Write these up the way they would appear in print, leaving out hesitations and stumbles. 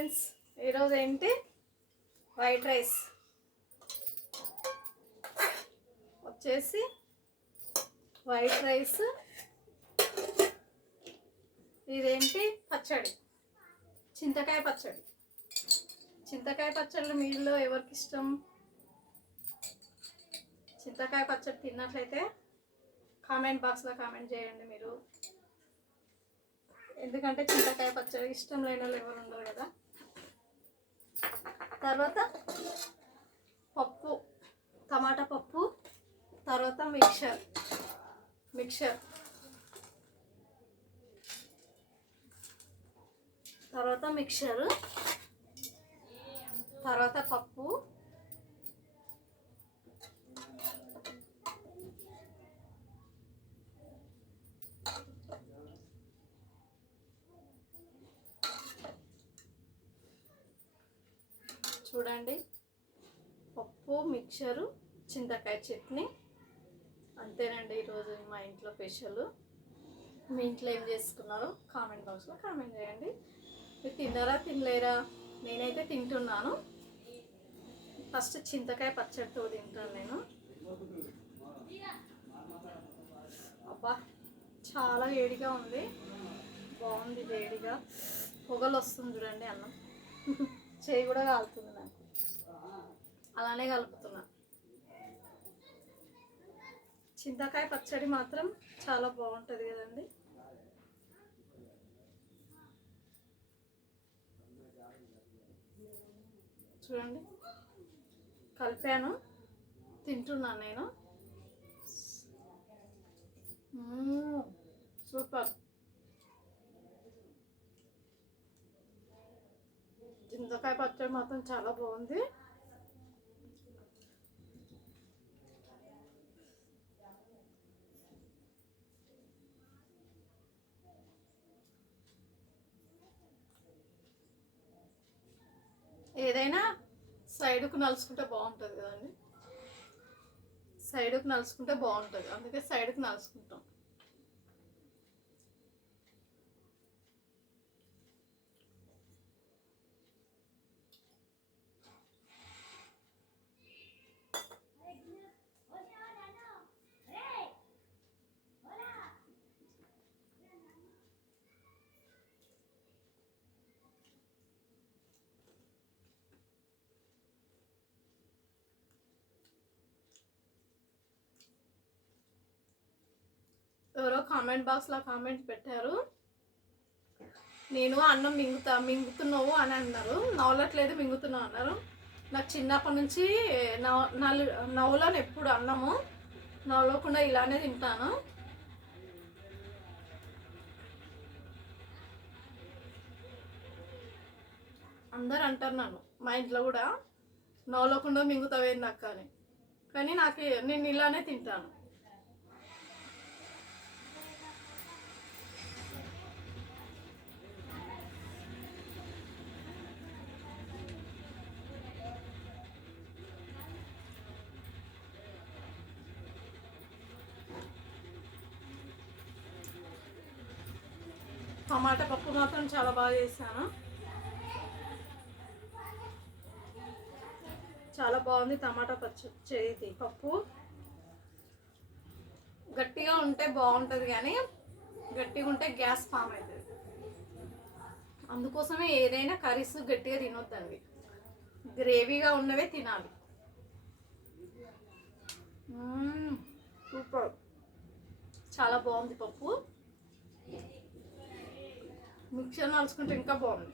Friends, ఈరోజు ఏంటి white rice వచ్చేసి వైట్ రైస్, ఇదేంటి పచ్చడి, చింతకాయ పచ్చడి. చింతకాయ పచ్చళ్ళు మీలో ఎవరికి ఇష్టం? చింతకాయ పచ్చడి తిన్నట్లయితే కామెంట్ బాక్స్లో కామెంట్ చేయండి మీరు. ఎందుకంటే చింతకాయ పచ్చడి ఇష్టం లేని వాళ్ళు ఎవరు ఉండరు కదా. తర్వాత పప్పు, టమాటా పప్పు, తర్వాత మిక్చర్ తర్వాత మిక్చరు, తర్వాత పప్పు, చూడండి, పప్పు, మిక్చరు, చింతకాయ చట్నీ. అంతేనండి ఈరోజు మా ఇంట్లో స్పెషల్. మీ ఇంట్లో ఏం చేసుకున్నారో కామెంట్ బాక్స్లో కామెంట్ చేయండి. మీరు తిన్నారా తినలేరా? నేనైతే తింటున్నాను. ఫస్ట్ చింతకాయ పచ్చడితో తింటాను నేను. అబ్బా, చాలా వేడిగా ఉంది, బాగుంది వేడిగా. పొగలు వస్తుంది చూడండి, అన్నం చేయి కూడా కాలుతుంది నాకు, అలానే కలుపుతున్నా. చింతకాయ పచ్చడి మాత్రం చాలా బాగుంటుంది కదండి. చూడండి, కలిపాను, తింటున్నాను నేను. సూపర్. చింతకాయ పచ్చడి మాత్రం చాలా బాగుంది. ఏదైనా సైడ్కు నలుచుకుంటే బాగుంటుంది కదండి, సైడ్కు నలుచుకుంటే బాగుంటుంది, అందుకే సైడ్కి నలుచుకుంటాం. ఎవరో కామెంట్ బాక్స్లో కామెంట్ పెట్టారు, నేను అన్నం మింగుతున్నావు అని అన్నారు. నవ్వట్లేదు, మింగుతున్నావు అన్నారు. నాకు చిన్నప్పటి నుంచి నవ్వులను ఎప్పుడు అన్నము నవ్వకుండా ఇలానే తింటాను. అందరు అంటారు నన్ను, మా ఇంట్లో కూడా, నవ్వకుండా మింగుతావేంది అక్క అని. కానీ నేను ఇలానే తింటాను. టమాటా పప్పు మాత్రం చాలా బాగా చేశాను, చాలా బాగుంది. టమాటా పప్పు గట్టిగా ఉంటే బాగుంటుంది, కానీ గట్టిగా ఉంటే గ్యాస్ ఫామ్ అవుతుంది. అందుకోసమే ఏదైనా కర్రీస్ గట్టిగా తినొద్దండి, గ్రేవీగా ఉన్నవే తినాలి. సూపర్, చాలా బాగుంది పప్పు. మిక్సర్ నలుచుకుంటే ఇంకా బాగుంది.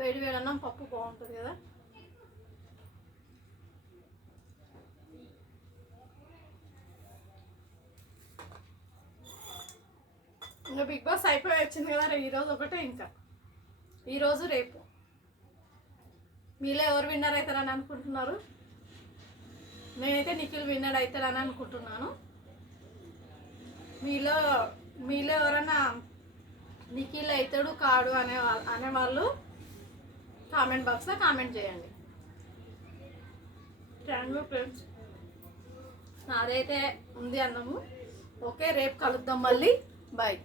వేడి వేడి అన్నం పప్పు బాగుంటుంది కదా. ఇంకా బిగ్ బాస్ అయిపోయి వచ్చింది కదా, ఈరోజు ఒకటే, ఇంకా ఈరోజు రేపు. మీలో ఎవరు విన్నర్ అవుతారని అనుకుంటున్నారు? నేనైతే నిఖిల్ విన్నర్ అవుతారని అనుకుంటున్నాను. మీలో ఎవరైనా నిఖిల్ అవుతాడు కాడు అనేవాళ్ళు కామెంట్ బాక్స్లో కామెంట్ చేయండి. Thank you friends. నాదైతే ఉంది అన్నము. ఓకే, రేపు కలుద్దాం మళ్ళీ. బాయ్.